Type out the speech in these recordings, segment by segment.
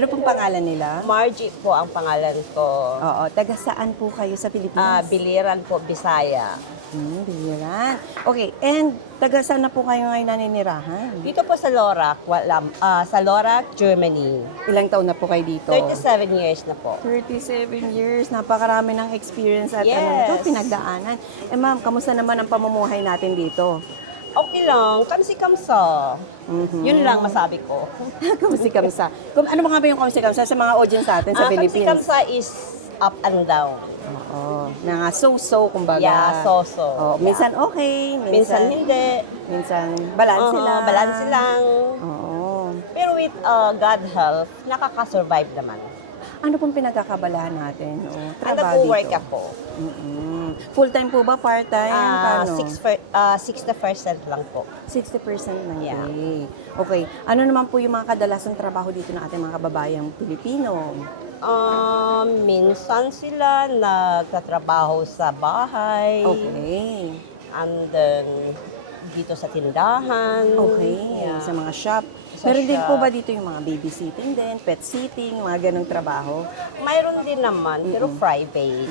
Ano pong pangalan nila? Margie po ang pangalan ko. Oo, taga saan po kayo sa Pilipinas? Biliran po, Bisaya. Biliran. Okay, and taga saan na po kayo ngayon naninirahan? Dito po sa Lorac, sa Lorac, Germany. Ilang taon na po kayo dito? 37 years na po. 37 years, napakarami ng experience at Yes. pinagdaanan. Eh ma'am, kamusta naman ang pamumuhay natin dito? Okay lang, kamsi-kamsa. Yun lang masabi ko. Kamsi-kamsa. Ano mga ba yung kamsi-kamsa sa mga audience natin sa Philippines? Kamsi-kamsa is up and down. Oo, na so-so, kumbaga. Yeah, so-so. Oo, minsan okay, Minsan hindi. minsan balanse lang. Balanse lang. Oo. Pero with God help, nakaka-survive naman. Ano pong pinagkakabalahan natin? O, Ano trabaho po dito? work ako? Full-time po ba? Part-time? Paano? 60% lang po. 60% ng Yeah. day. Okay. Ano naman po yung mga kadalasang trabaho dito ng ating mga kababayang Pilipino? Minsan sila nagtatrabaho sa bahay. Okay. And then, dito sa tindahan. Okay. Yeah. Sa mga shop. Sa Meron din shop. po ba dito yung mga babysitting din, pet sitting, mga ganong trabaho? Mayroon din naman, pero private.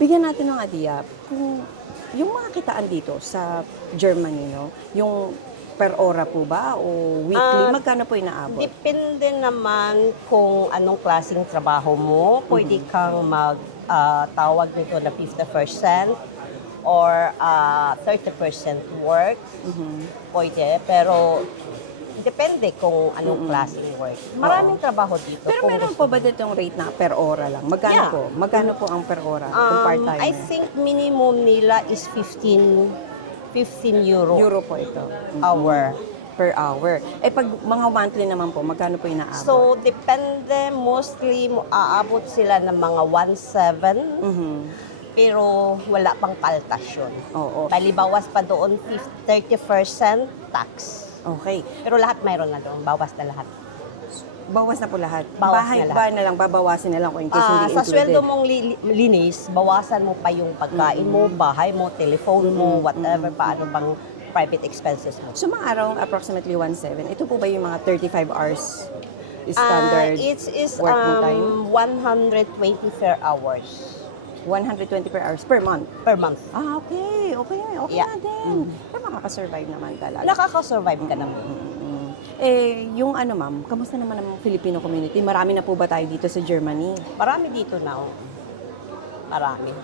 Bigyan natin ng idea kung yung mga kitaan dito sa Germany, no? Yung per ora po ba o weekly? Magkano po inaabot? Depende naman kung anong klaseng trabaho mo. Pwede kang tawag nito na 50% or 30% work. Pwede, pero depende kung anong klaseng work. Maraming trabaho dito. Pero kung meron gusto po ba dito yung rate na per ora lang? Magkano Yeah. po? Magkano po ang per ora kung part-time? I think minimum nila is 15 euro, Euro po ito. hour. Per hour. Eh pag mga monthly naman po, magkano po inaabot? So, depende. Mostly, aabot sila ng mga 1.7, pero wala pang kaltas yun. Oo. Balibawas pa doon 30% tax. Okay. Pero lahat mayroon na doon. Bawas na lahat. Bawas na po lahat. Bawas Bahay na lahat. ba na lang, babawasin na lang kung in case hindi Sa included. sweldo mong linis, bawasan mo pa yung pagkain mo, bahay mo, telephone mo, whatever, paano bang private expenses mo. So mga araw, approximately 1.7. Ito po ba yung mga 35 hours standard It is working time? 120 fair hours 120 per hours per month? per month. Okay. Okay Yeah. na din. Pero makakasurvive naman talaga. Nakaka-survive ka naman. Eh, yung ano ma'am, kamusta naman ang Filipino community? Marami na po ba tayo dito sa Germany? Marami dito na. Marami.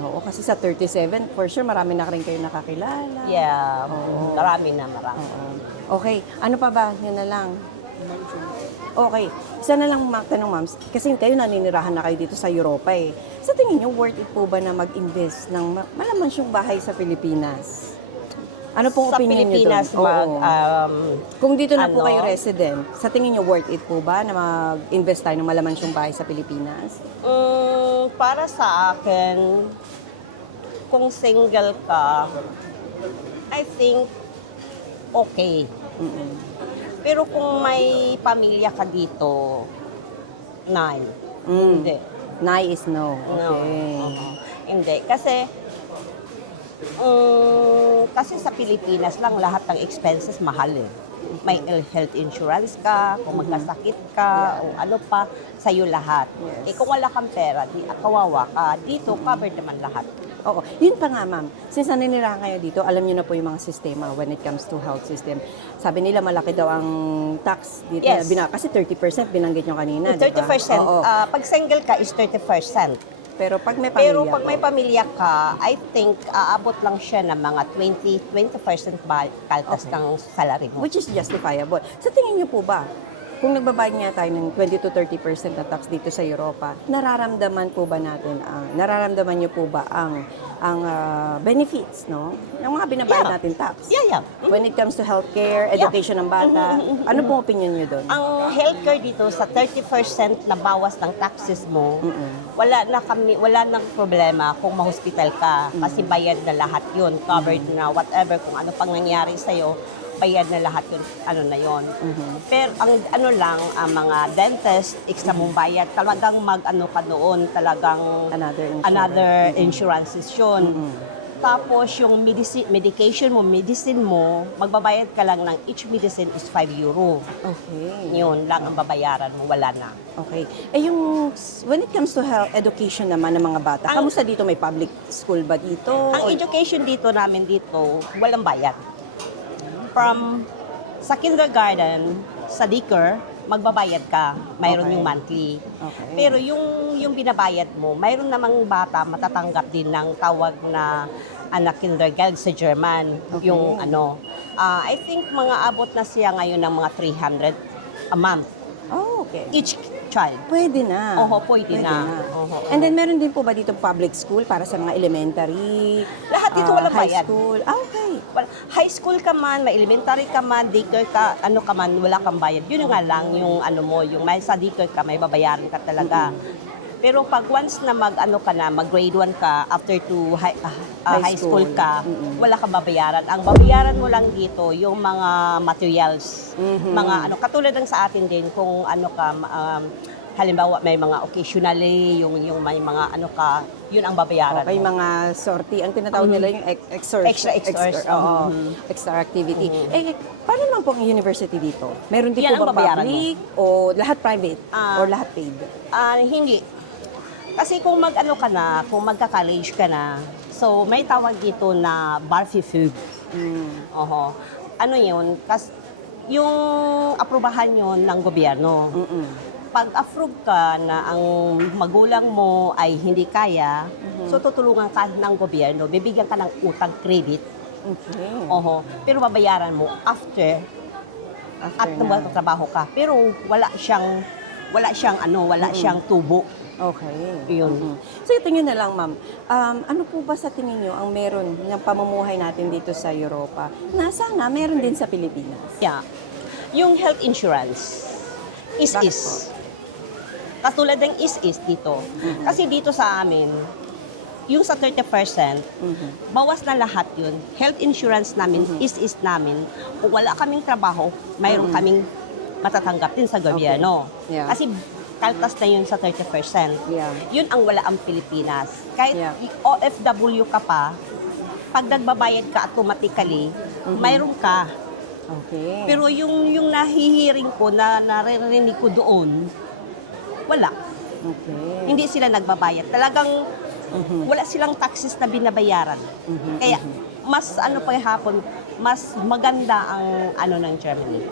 Oo, kasi sa 37, for sure marami na rin kayo nakakilala. Yeah, marami na. Oo. Okay, ano pa ba? Yun na lang. Okay, isa na lang tanong ma'am, kasi kayo naninirahan na kayo dito sa Europa eh. Sa tingin niyo, worth it po ba na mag-invest ng malamansyong bahay sa Pilipinas? Ano pong Sa opinion niyo Pilipinas, doon? Oo. Kung dito na po kayo resident, sa tingin niyo worth it po ba na mag-invest tayo ng malamansyong bahay sa Pilipinas? Para sa akin, kung single ka, I think okay. Pero kung may pamilya ka dito, hindi. Nay is no. No. Okay. Hindi. Kasi sa Pilipinas lang lahat ng expenses mahal eh. May health insurance ka, kung magkasakit ka, o ano pa, sa'yo lahat. Yes. Eh kung wala kang pera, kawawa ka. Dito, covered naman lahat. Oo. Yun pa nga, ma'am. Since naninirahan kayo dito, alam niyo na po yung mga sistema when it comes to health system. Sabi nila malaki daw ang tax dito. Yes. Kasi 30% binanggit nyo kanina, di ba? 30%. Oo. Pag single ka is 30%. Pero pag may pamilya Pero pag may po, pamilya ka, I think aabot lang siya ng mga 20% kaltas ng salary mo. which is justifiable. Sa tingin niyo po ba, kung nagbabayad nga tayo ng 20 to 30% na tax dito sa Europa, nararamdaman po ba natin nararamdaman niyo po ba ang benefits, no? Ng mga binabayad Yeah. natin tax? Yeah. When it comes to healthcare, education ng bata, ano pong opinion niyo doon? Ang healthcare dito sa 30% na bawas ng taxes mo, wala nang problema kung ma-hospital ka kasi bayad na lahat 'yun, covered na whatever kung ano pang nangyari sa bayad na lahat 'yun, ano na 'yon. Pero ang mga dentist, extra mong bayad, talagang mag-ano ka doon, talagang Another insurance. another insurances 'yun. Tapos yung medication mo, medicine mo, magbabayad ka lang ng each medicine is 5 euro. Okay. Yun lang ang babayaran mo, wala na. Okay. Eh yung, when it comes to health education naman ng mga bata, kamusta dito? May public school ba dito? Ang education namin dito, walang bayad. From sa kindergarten, sa daycare, magbabayad ka. Mayroon Okay. yung monthly. Okay. Pero yung binabayad mo, mayroon namang bata matatanggap din ng tawag na anak kindergarten sa German. Okay. Yung I think mga abot na siya ngayon ng mga 300 a month. Oh, okay. Each child. Pwede na. Oho, pwede na. Oho. And then meron din po ba dito public school para sa mga elementary? Lahat dito walang high bayad. school? Ah, okay. High school ka man, may elementary ka man, daycare ka, ka man, wala kang bayad. Yun nga lang yung yung may sa daycare ka, may babayaran ka talaga. Pero pag once na mag grade 1 ka, after to high school ka, wala kang babayaran. Ang babayaran mo lang dito, yung mga materials. Mga katulad ng sa atin din, kung halimbawa may mga occasionally, yung may mga yun ang babayaran Okay, mo. mga sortie. Ang tinatawag nila yung Extra. oo, extra activity. Eh, paano naman po ang university dito? Meron din Yan po ang ba babayaran public o lahat private or lahat paid? Hindi. Kasi kung kung magka-college ka na, so may tawag dito na Barfi food. Oho. Ano yun? Yung aprobahan yun ng gobyerno. Pag-approve ka na ang magulang mo ay hindi kaya, so tutulungan ka ng gobyerno, bibigyan ka ng utang credit. Okay. Oho. Pero babayaran mo after at na. magtatrabaho ka. Pero wala siyang tubo. Okay. Yun. So, tingin na lang, ma'am. Ano po ba sa tingin nyo ang meron ng pamumuhay natin dito sa Europa na sana meron din sa Pilipinas? Yeah. Yung health insurance, Bakit is. Katulad ng is dito. Kasi dito sa amin, yung sa 30%, bawas na lahat yun. Health insurance namin, is namin. Kung wala kaming trabaho, mayroon kaming matatanggap din sa gobyerno. Okay. Yeah. Kasi kaltas na yun sa 30%. Yeah. Yun ang wala ang Pilipinas. Kahit Yeah. OFW ka pa, pag nagbabayad ka automatically, mayroon ka. Okay. Pero yung nahihiring ko, na naririnig ko doon, wala. Okay. Hindi sila nagbabayad. Talagang wala silang taxes na binabayaran. Kaya mas paghahapon, mas maganda ang ng Germany.